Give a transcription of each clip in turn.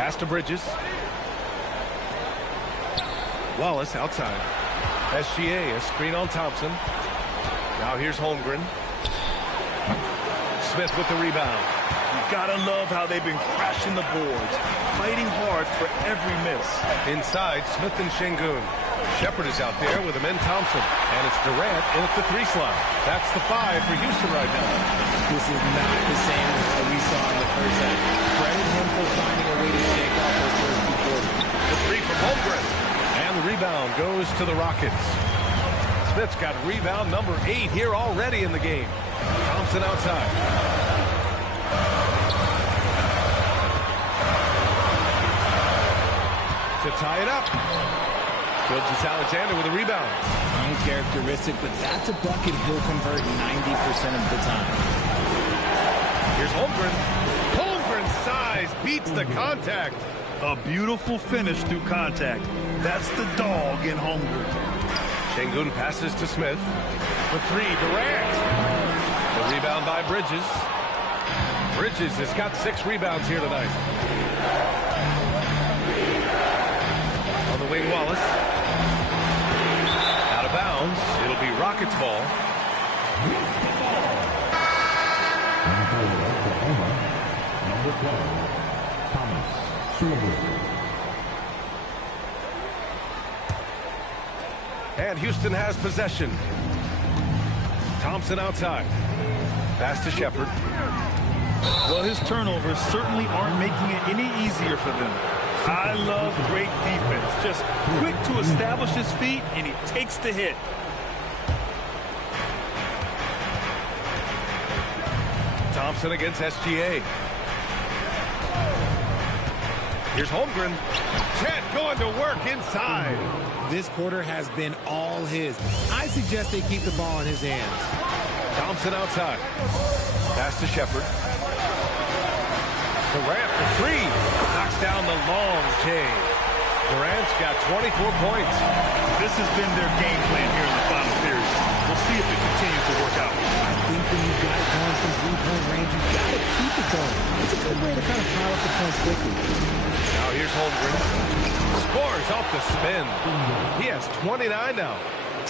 Pass to Bridges. Wallace outside. SGA, a screen on Thompson. Now here's Holmgren. Smith with the rebound. You gotta love how they've been crashing the boards, fighting hard for every miss. Inside, Smith and Şengün. Shepard is out there with him in Thompson. And it's Durant in at the 3 slot. That's the 5 for Houston right now. This is not the same as what we saw in the first half. Credit him for finding a way to shake off those first 2 quarters. The 3 from Holmgren. And the rebound goes to the Rockets. Smith's got rebound number 8 here already in the game. Thompson outside. To tie it up. Gilgeous-Alexander with a rebound. Uncharacteristic, but that's a bucket he'll convert 90% of the time. Here's Holmgren. Holmgren's size beats the contact. A beautiful finish through contact. That's the dog in Holmgren. Şengün passes to Smith. For 3, Durant. The rebound by Bridges. Bridges has got 6 rebounds here tonight. On the wing, Wallace. Out of bounds. It'll be Rockets ball. Number 12, Thomas Silver. And Houston has possession. Thompson outside. Pass to Shepard. Well, his turnovers certainly aren't making it any easier for them. I love great defense. Just quick to establish his feet, and he takes the hit. Thompson against SGA. Here's Holmgren. Chet going to work inside. This quarter has been all his. I suggest they keep the ball in his hands. Thompson outside. Pass to Shepard. Durant for 3. Knocks down the long J. Durant's got 24 points. This has been their game plan here in the final period. We'll see if it continues to work out. I think when you've got it going from 3-point range, you've got to keep it going. It's a good way to kind of pile up the points quickly. Now here's Holmgren. Scores off the spin. He has 29 now.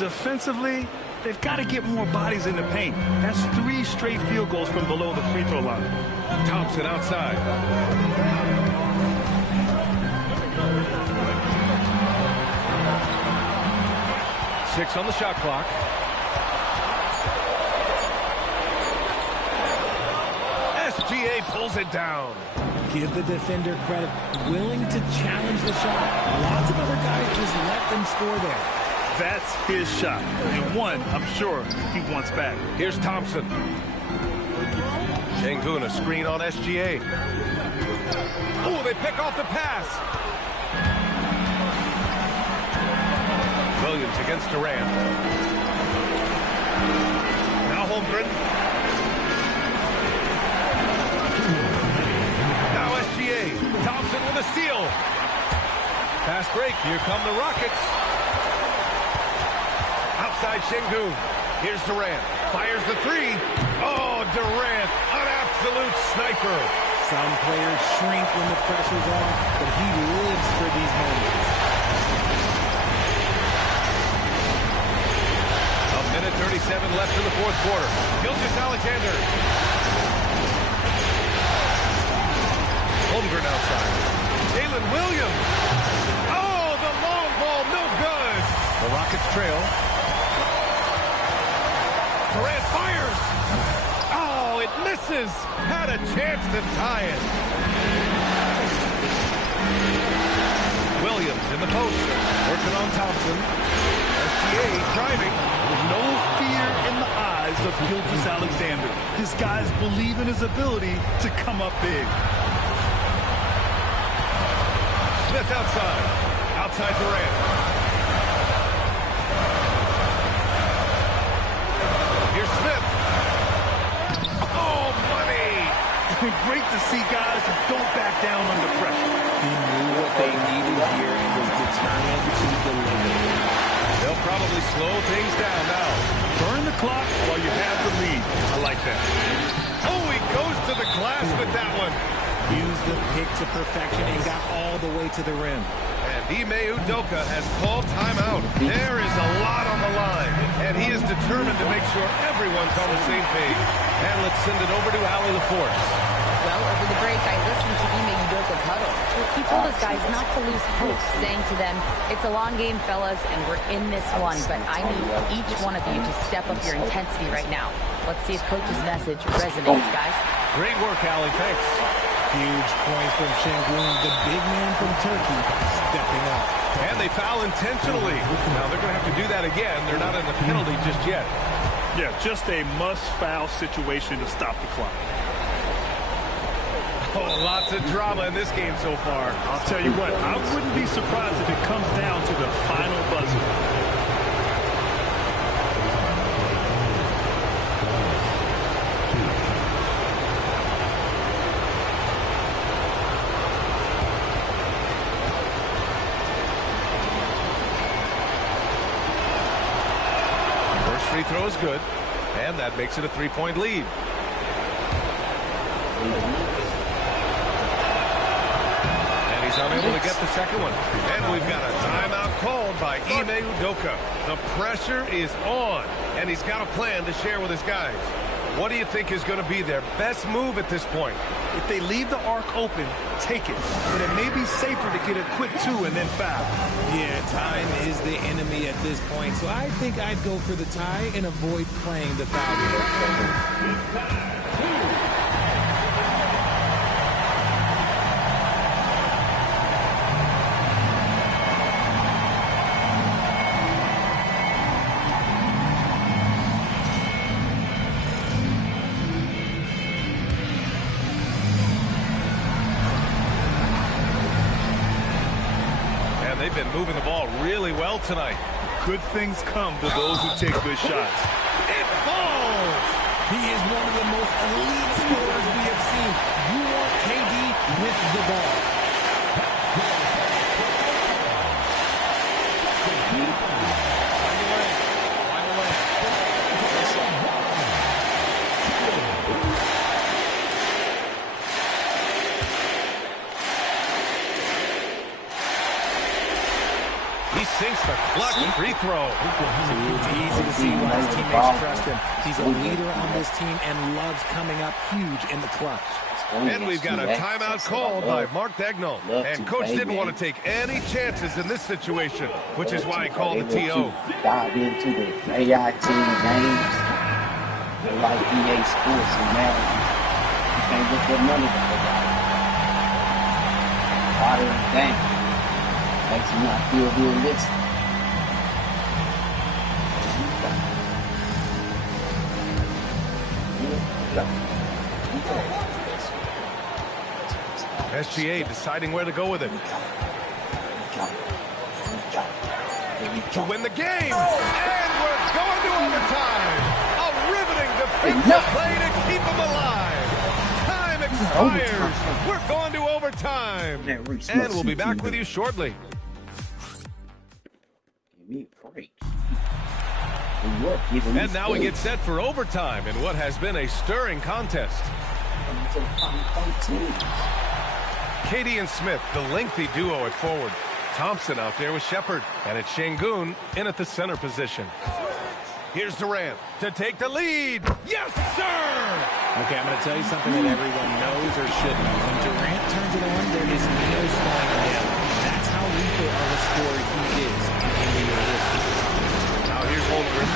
Defensively, they've got to get more bodies in the paint. That's 3 straight field goals from below the free throw line. Thompson outside. Six on the shot clock. SGA pulls it down. Give the defender credit. Willing to challenge the shot. Lots of other guys just let them score there. That's his shot. And one, I'm sure, he wants back. Here's Thompson. Şengün, a screen on SGA. Oh, they pick off the pass. Williams against Durant. Now Holmgren. Now SGA. Thompson with a steal. Fast break. Here come the Rockets. Outside Şengün. Here's Durant. Fires the 3. Oh, Durant, an absolute sniper. Some players shrink when the pressure's on, but he lives for these moments. A minute 37 left in the 4th quarter. Gilgeous-Alexander. Holmgren outside. Jalen Williams. Oh, the long ball, no good. The Rockets trail. Durant fires. Oh, it misses. Had a chance to tie it. Williams in the post. Working on Thompson. SGA driving. No fear in the eyes of Gilgeous-Alexander. His guys believe in his ability to come up big. Smith outside. Outside Durant. Here's Smith. Oh, money! Great to see guys who don't back down under pressure. He knew what they needed here and was determined to deliver. They'll probably slow things down now. Burn the clock while you have the lead. I like that. Oh, he goes to the glass with that one. Used the pick to perfection and got all the way to the rim. And MyNBAYr2 has called timeout. There is a lot on the line, and he is determined to make sure everyone's on the same page. And let's send it over to Allie LaForce. Well, over the break, I listened to MyNBAYr2's huddle. He told his guys not to lose hope, saying to them, it's a long game, fellas, and we're in this one, but I need each one of you to step up your intensity right now. Let's see if Coach's message resonates, guys. Great work, Allie. Thanks. Huge point from Şengün, the big man from Turkey, stepping up. And they foul intentionally. Now they're going to have to do that again. They're not in the penalty just yet. Yeah, just a must-foul situation to stop the clock. Oh, lots of drama in this game so far. I'll tell you what, I wouldn't be surprised if it comes down to the final buzzer. Free throw is good, and that makes it a three-point lead. And he's unable to get the second one. And we've got a timeout called by MyNBAYr2. The pressure is on, and he's got a plan to share with his guys. What do you think is going to be their best move at this point? If they leave the arc open, take it. But it may be safer to get a quick two and then foul. Yeah, time is the enemy at this point, so I think I'd go for the tie and avoid playing the foul. They've been moving the ball really well tonight. Good things come to those who take good shots. It falls! He is one of the most elite scorers we have seen. You want KD with the ball. He sinks the clutch free throw. It's easy to see why his teammates trust him. He's a leader on this team and loves coming up huge in the clutch. And we've got a timeout called by Mark Dagnall. And Coach didn't want to take any chances in this situation, which is why he called the TO. Dive into the AI team games. Like EA Sports and Madden. You can't get that money back. Part of the game. Makes him not feel realistic. SGA deciding where to go with it. To win the game. And we're going to overtime. A riveting defensive play to keep him alive. Time expires. We're going to overtime. And we'll be back with you shortly. And now we get set for overtime in what has been a stirring contest. Katie and Smith, the lengthy duo at forward. Thompson out there with Shepard. And it's Şengün in at the center position. Here's Durant to take the lead. Yes, sir! Okay, I'm going to tell you something that everyone knows or should know. When Durant turns it on, there is no slowing him down. That's how lethal of a scorer he is in NBA history. Now here's Holmgren.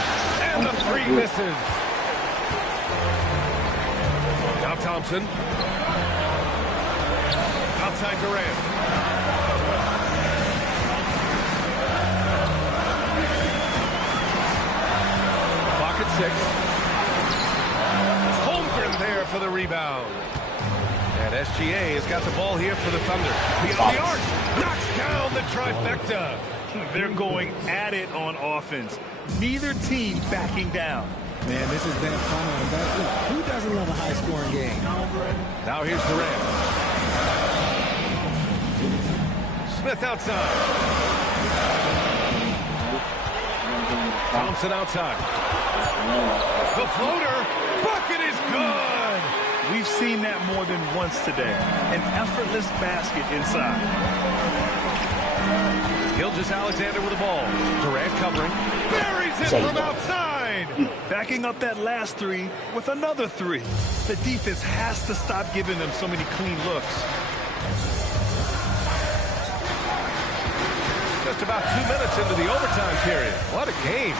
And the three misses. Now Thompson. Outside Durant. Clock at 6. Holmgren there for the rebound. And SGA has got the ball here for the Thunder. Beyond the arc. Knocks down the trifecta. They're going at it on offense. Neither team backing down. Man, this has been a fun one. But look, who doesn't love a high-scoring game? Now here's Durant. Smith outside. Thompson outside. The floater. Bucket is good. We've seen that more than once today. An effortless basket inside. Gilgeous-Alexander with the ball. Durant covering. Buries it from outside. Backing up that last three with another three. The defense has to stop giving them so many clean looks. Just about 2 minutes into the overtime period. What a game.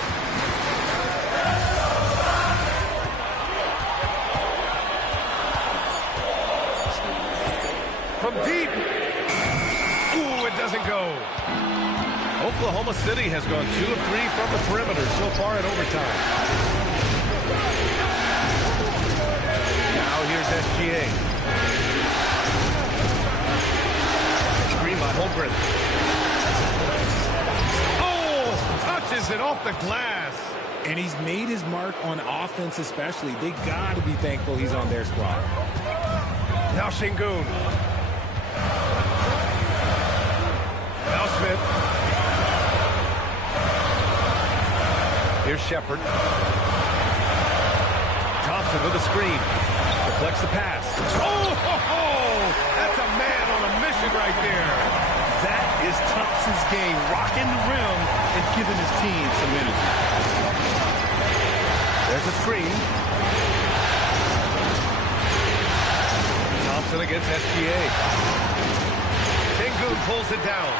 From deep. Ooh, it doesn't go. Oklahoma City has gone 2 of 3 from the perimeter so far in overtime. Now here's SGA. Screen by Holmgren. Touches it off the glass. And he's made his mark on offense especially. They got to be thankful he's on their squad. Now Şengün. Now Smith. Here's Shepherd. Thompson with a screen. Deflects the pass. Oh, that's a man on a mission right there. That is Thompson's game, rocking the rim and giving his team some energy. There's a screen. Thompson against SGA. Şengün pulls it down.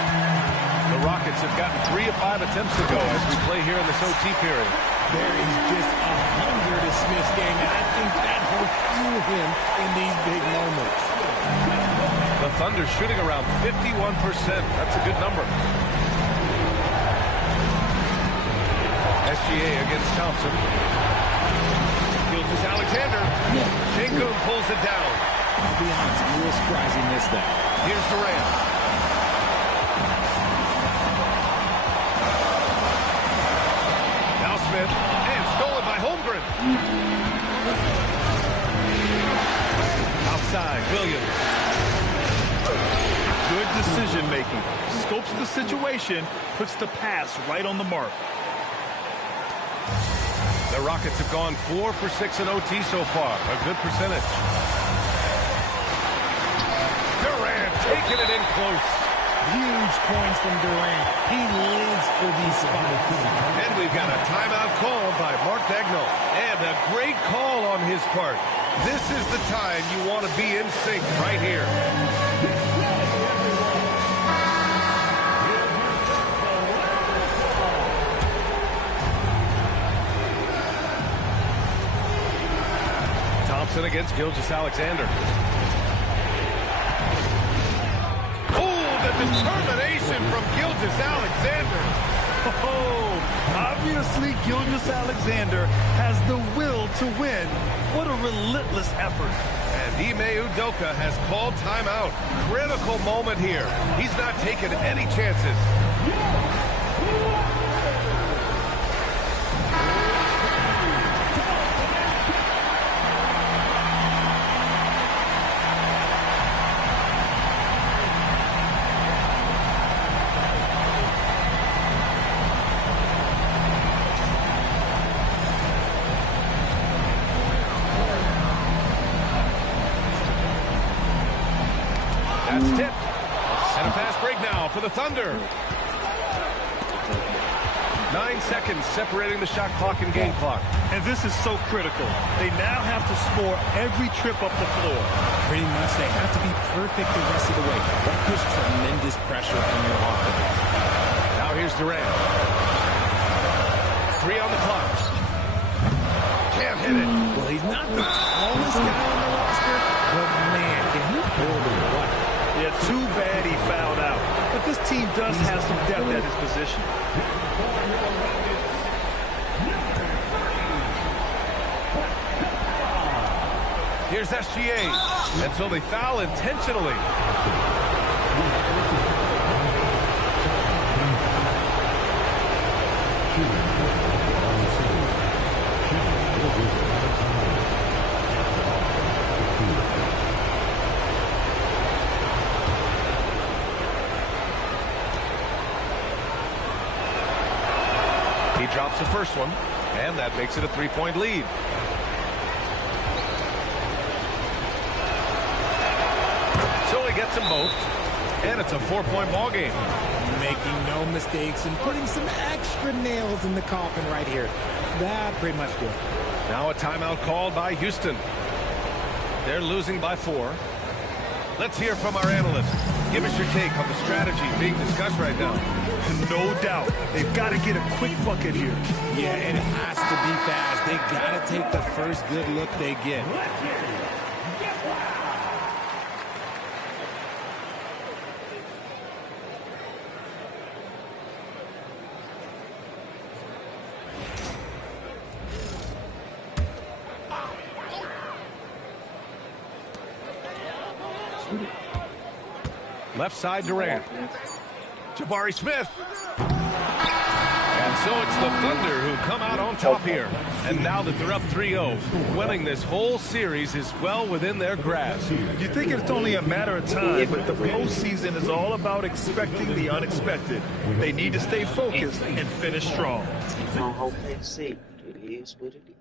The Rockets have gotten 3 of 5 attempts to go as we play here in this OT period. There is just a hunger to Smith's game, and I think that will fuel him in these big moments. The Thunder shooting around 51%. That's a good number. SGA against Thompson. Gilgeous-Alexander. Şengün pulls it down. I'll be honest, I'm real surprised he missed that. Here's Durant. Now Smith. And stolen by Holmgren. Outside, Williams. Good decision-making. Scopes the situation, puts the pass right on the mark. The Rockets have gone 4 for 6 in OT so far. A good percentage. Durant taking it in close. Huge points from Durant. He lives for these spots. And we've got a timeout call by Mark Daigneault. And a great call on his part. This is the time you want to be in sync right here. Thompson against Gilgeous-Alexander. Oh, the determination from Gilgeous-Alexander. Oh, obviously Gilgeous-Alexander has the will to win. What a relentless effort. And Ime Udoka has called timeout. Critical moment here. He's not taking any chances. That's tipped. And a fast break now for the Thunder. 9 seconds separating the shot clock and game clock. And this is so critical. They now have to score every trip up the floor. Pretty much, they have to be perfect the rest of the way. That puts tremendous pressure on your offense. Now here's Durant. 3 on the clock. Can't hit it. Well, he's not the tallest guy on the roster, but man, can he pull the what? Yeah, too bad he fouled out. But this team does have some depth at his position. Here's SGA. And so they foul intentionally. He drops the first one, and that makes it a 3-point lead. he gets them both. And it's a 4-point ball game. Making no mistakes and putting some extra nails in the coffin right here. That pretty much did. Now a timeout called by Houston. They're losing by 4. Let's hear from our analyst. Give us your take on the strategy being discussed right now. No doubt. They've got to get a quick bucket here. Yeah, it has to be fast. They got to take the first good look they get. Left side Durant. Jabari Smith. And so it's the Thunder who come out on top here. And now that they're up 3-0, winning this whole series is well within their grasp. You think it's only a matter of time, but the postseason is all about expecting the unexpected. They need to stay focused and finish strong. OKC, it is what it is.